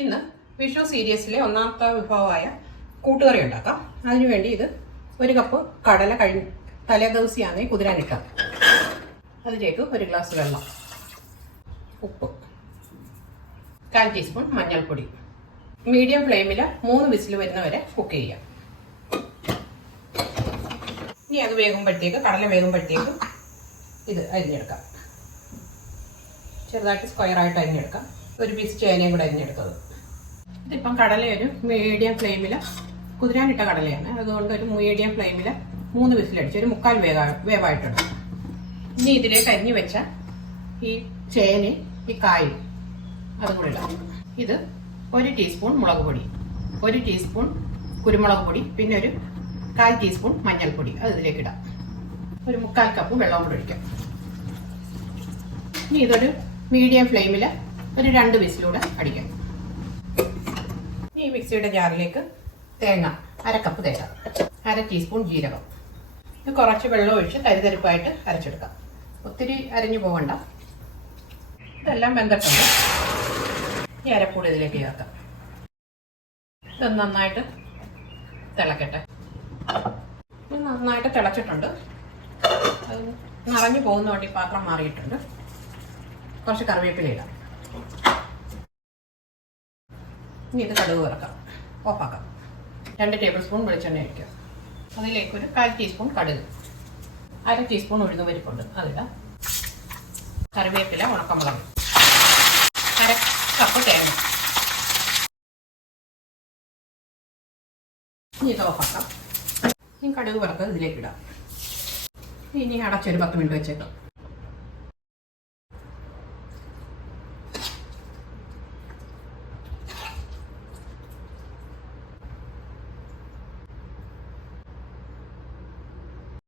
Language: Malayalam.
ഇന്ന് വിഷു സീരീസിലെ ഒന്നാമത്തെ വിഭവമായ കൂട്ടുകറി ഉണ്ടാക്കാം. അതിനുവേണ്ടി ഇത് 1 കപ്പ് കടല തലേദിവസിയാണ് കുതിരാനിട്ടത്. അതിലേക്ക് 1 ഗ്ലാസ് വെള്ളം, ഉപ്പ്, 1/4 ടീസ്പൂൺ മഞ്ഞൾപ്പൊടി. മീഡിയം ഫ്ലെയിമിൽ 3 വിസിൽ വരുന്നവരെ കുക്ക് ചെയ്യാം. ഇനി അത് വേകുമ്പോഴത്തേക്ക്, കടല വേകുമ്പോഴത്തേക്ക് ഇത് അരിഞ്ഞെടുക്കാം. ചെറുതായിട്ട് സ്ക്വയറായിട്ട് അരിഞ്ഞെടുക്കാം. 1 പീസ് ചേനയും കൂടെ അരിഞ്ഞെടുത്തത്. ഇതിപ്പം കടല ഒരു മീഡിയം ഫ്ലെയിമിൽ, കുതിരാനിട്ട കടലയാണ്, അതുകൊണ്ട് ഒരു മീഡിയം ഫ്ലെയിമിൽ 3 വിസിലടിച്ച് ഒരു 1/4 വേവായിട്ടുണ്ട്. ഇനി ഇതിലേക്ക് അരിഞ്ഞു വെച്ച ഈ ചേനയും ഈ കായും അതും കൂടെ ഇടാം. ഇത് 1 ടീസ്പൂൺ മുളക് പൊടി, 1 ടീസ്പൂൺ കുരുമുളക് പൊടി, പിന്നെ ഒരു 1/4 ടീസ്പൂൺ മഞ്ഞൾപ്പൊടി അത് ഇതിലേക്ക് ഇടാം. ഒരു 3/4 കപ്പ് വെള്ളം കൂടെ ഒഴിക്കാം. ഇനി ഇതൊരു മീഡിയം ഫ്ലെയിമിൽ ഒരു 2 വിസിലൂടെ അടിക്കാം. ഈ മിക്സിയുടെ ജാറിലേക്ക് തേങ്ങ, 1/2 കപ്പ് തേങ്ങ, 1/2 ടീസ്പൂൺ ജീരകം, ഇത് കുറച്ച് വെള്ളം ഒഴിച്ച് തരിതരിപ്പായിട്ട് അരച്ചെടുക്കാം. ഒത്തിരി അരഞ്ഞു പോകണ്ട. ഇതെല്ലാം വെന്തിട്ടുണ്ട്. ഈ അരപ്പൂടി ഇതിലേക്ക് ചേർക്കാം. ഇത് നന്നായിട്ട് തിളക്കട്ടെ. ഇത് നന്നായിട്ട് തിളച്ചിട്ടുണ്ട്. അത് നിറഞ്ഞു പോകുന്ന വേണ്ടി പാത്രം മാറിയിട്ടുണ്ട്. കുറച്ച് കറിവേപ്പില ഇടാം. ഇനി ഇത് കടുക് വറക്കാം, ഓഫാക്കാം. 2 ടേബിൾ സ്പൂൺ വെളിച്ചെണ്ണ ഒഴിക്കുക. അതിലേക്ക് ഒരു 1/4 ടീസ്പൂൺ കടുക്, 1/2 ടീസ്പൂൺ ഉഴുന്നുപരിപ്പുണ്ട് അതിടാം. കറിവേപ്പില, ഉണക്കമുളക്, 1/2 കപ്പ് തേങ്ങ. ഇനി ഇത് ഓഫാക്കാം. ഇനി കടുക് വറുത്തത് ഇതിലേക്ക് ഇടാം. ഇനി അടച്ചൊരു 10 മിനിറ്റ് വെച്ചേക്കാം.